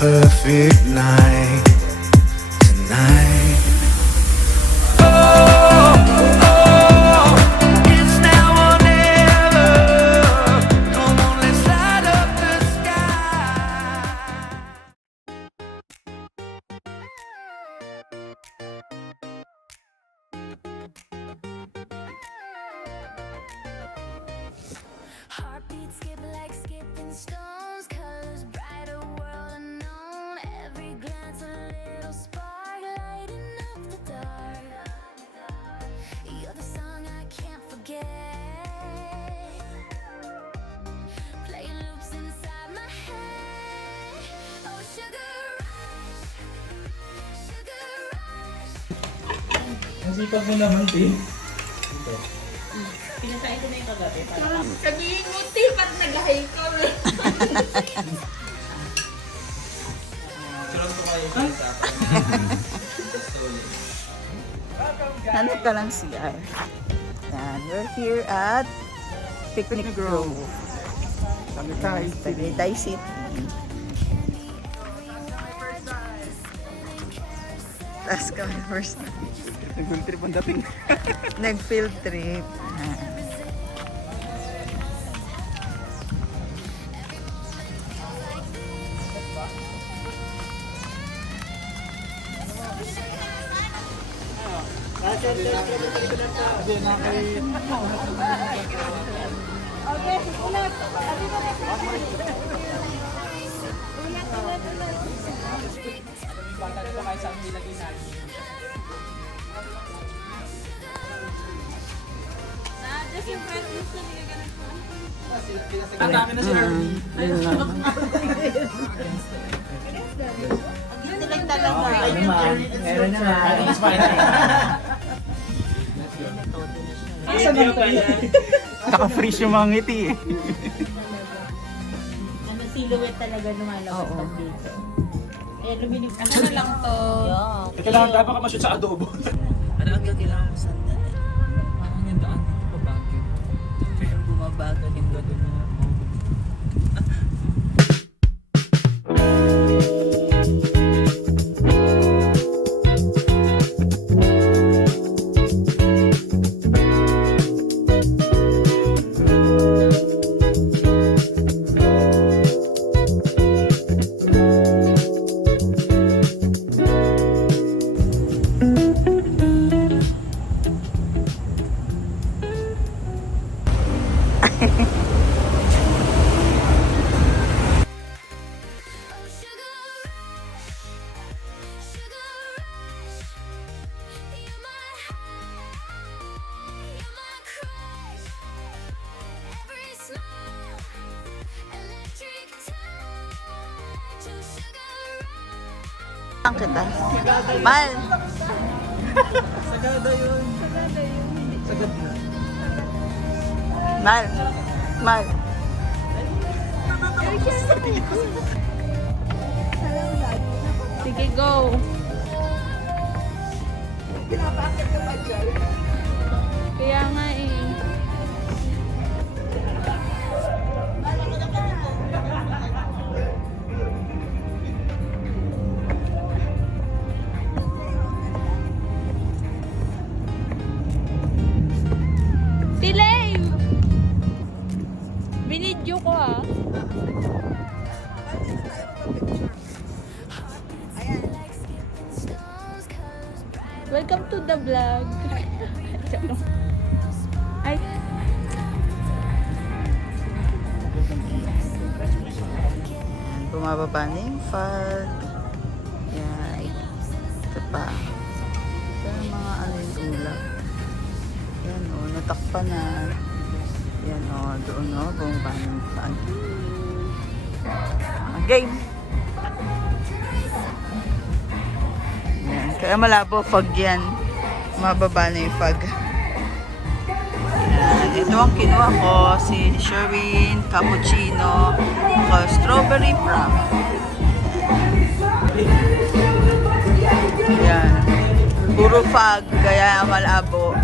Perfect night tonight. It's now or never. Come on, let's light up the sky. Heartbeats skip like skipping stones, colors brighter, world unknown. Every glance a little spark, lighting up the dark. You're the song I can't forget, playing loops inside my head. Oh, sugar rush, sugar rush. Ang sipag mo naman, Tim. Pinakain ko na yung kagabi. Sabihin mo, Tim, parang nag-high ka. Surat ko kayo sa Ano ka lang siya? Yan, we're here at Picnic Grove. Tagaytay City. Tapos kami first time. nag-field trip ang dating. Nag-field trip. Ang dami na sila. Lang talaga. Meron naman. Naka-freeze yung mga ngiti eh. Ano, silhouette talaga lumalabas pag dito. Eh, luminig. Ano na lang to? Kailangan dapat ka ma-shoot sa adobo. Ano ang kailangan mo sandali? Parang yung daan dito pa Baguio. Pero bumabago din doon na. Ang kita. Mal. Sagada yun. Sagad na. Mal. Mal. Sige, go. Kaya nga eh. Delay! Binidyo ko ah. Welcome to the vlog. Ay, Bumababa na yung fog. Yan. Ito pa. Ito yung mga ano yung ulap. Yan o, natakpan na. Yan o, doon o, bumaba ng fog. Game! Kaya malabo, fog yan. Mababa na yung fog. Yan. Ito ang kinuha ko, si Sherwin, cappuccino, strawberry frap. Yan. Puro fog, kaya malabo.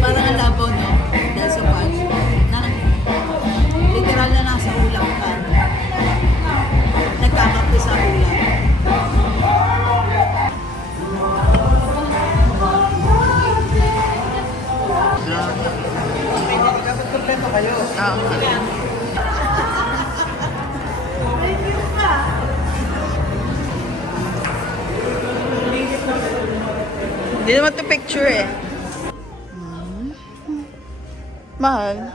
Parang ang labo, no? Dahil sa fog. Literal na nasa ulam ka. Nagkakampi sa ulam. Hindi naman to picture eh. Mahal.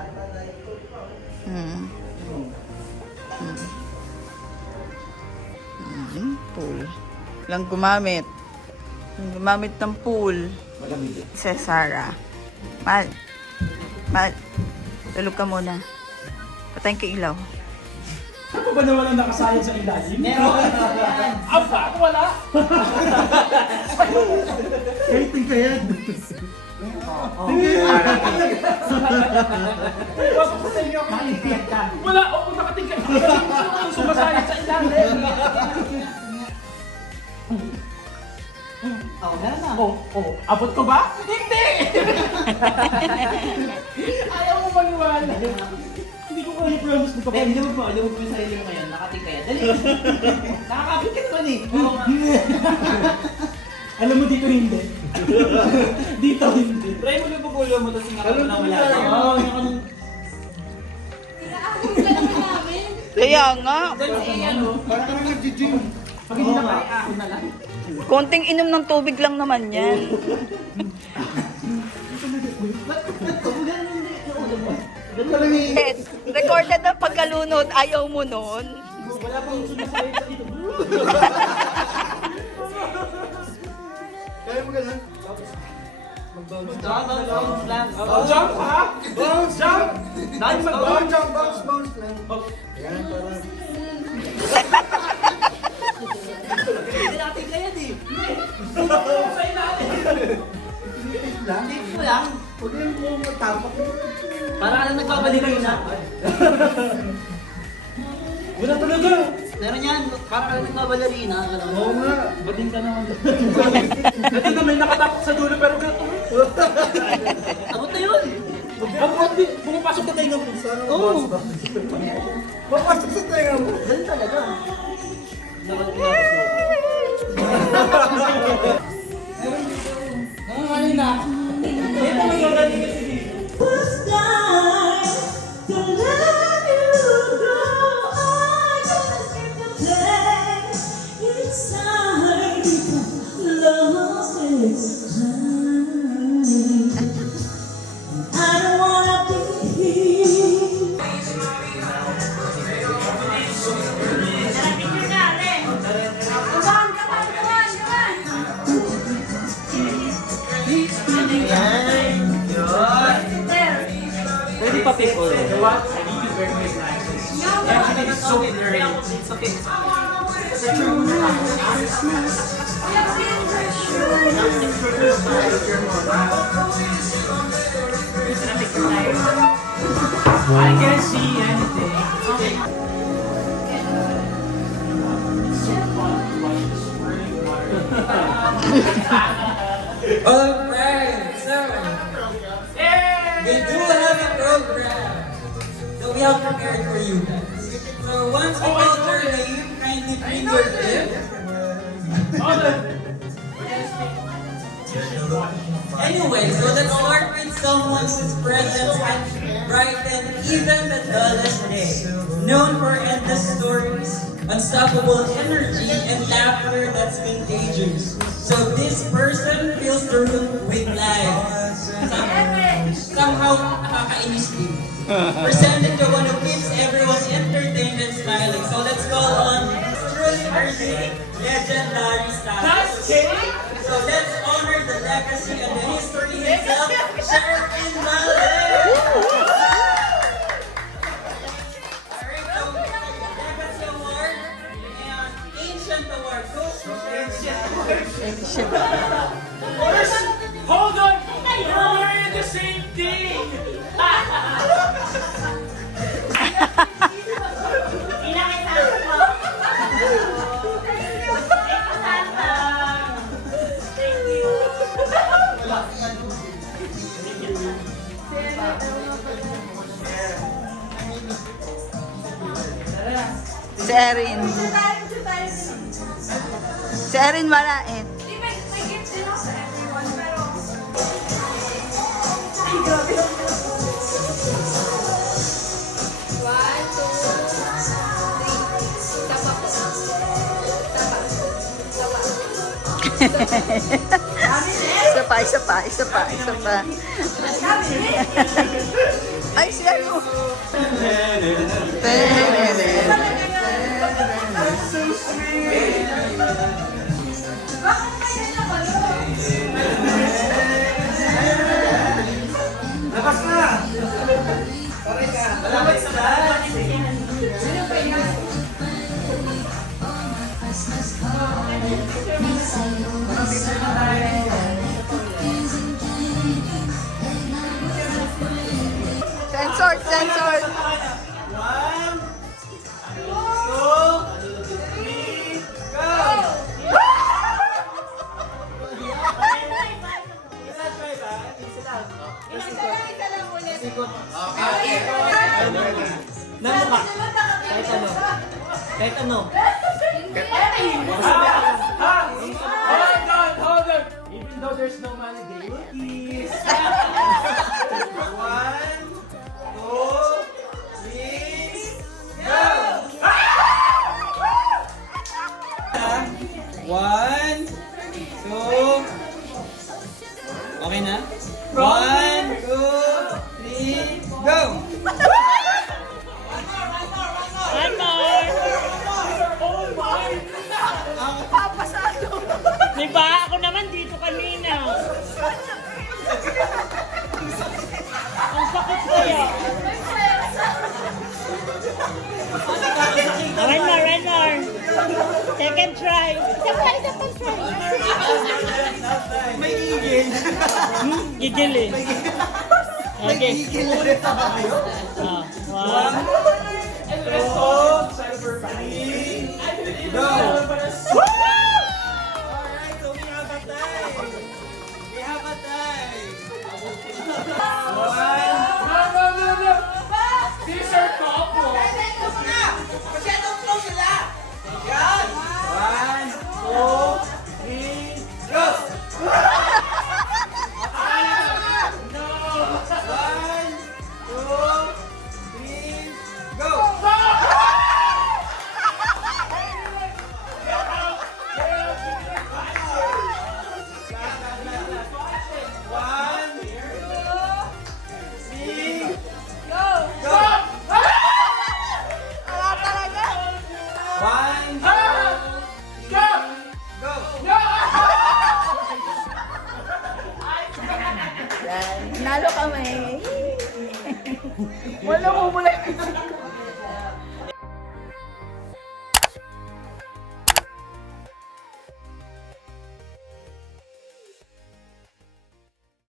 Pool. Lang gumamit. Gumamit ng pool. Si Sarah. Mahal. Mahal. Tulog ka muna. Patayin ka ilaw. Ano ba naman ang nakasayang sa ilalim? Meron! Aba, ako wala! Kahit ka yan! Wala! Oo, nakatingkad! Sumasayang sa ilalim! Oh, abot ko ba? Hindi! Ayaw mo maniwala! Hindi ko kaya promise mo kapag... Hindi mo yung sarili mo ngayon. Nakatingkaya. Dali! Nakakapit ka naman eh. Alam mo dito hindi. Dito hindi. Try mo yung pagulo mo, tapos nga na wala. Kaya nga. Parang kami nag-gym. Pag hindi na kaya, ako na lang. Konting inom ng tubig lang naman yan. Recorded ang pagkalunod. Ayaw mo nun. Wala pang sumasayang sa dito. Kaya mo ganun? Jump ha? Bounce! Jump! Dahil mag-bounce! Bounce lang. Yan, parang... Hindi natin kaya di. Sa ilalim! Hindi mo lang. Huwag na yung tapak. Para ka lang nagbabalikan na. Wala talaga! Meron yan. Para ka lang nagbabalarina. Oo nga! Bading ka naman. Dati na may nakatapok sa dulo pero ganito. Abot na yun. Pumapasok na tayo ng pusa. Oo. Papasok sa tayo mo. Ganun talaga. Kanina. Ito may gagaling kasi dito. Pwede pa people. You know what? I need you very, very nice. Actually, it's so blurry. It's okay. I can't see anything. Alright, so we do have a program that we have prepared for you guys. So once we call your name, kindly bring your gift. Anyway, so let's start with someone whose presence has brightened even the dullest day. Known for endless stories, a unstoppable energy, and laughter that's contagious. So this person fills the room with life. Somehow, nakakainis din. Presenting the one who keeps everyone entertained and smiling. So let's call on truly early, legendary stars. So let's honor the legacy and the history himself, Sherwin Malay. Alright, so legacy award and ancient award goes to Sherwin. Hold on! You're wearing the same thing! Si Erin. Si Erin Malait. Isa pa. Ay, si ano? Lakas na! Malapit sa bahay! Censored. One, two, three, go! Namuka. Kahit ano. Hold on! Even though there's no money, they will kiss! 1, 2, 3, go! 1, 2. Okay na? 1, 2, 3, go! One more. Diba? Ako naman dito kanina. Ang sakit kaya. One more. Second try. Second try. May gigil. Gigil eh. Okay. One. 2, 3, go! Alright, so we have a tie. No! These are couple! 1, 2, 3, go! 1, 2, 3, go! Nalo kami. Wala mo mula.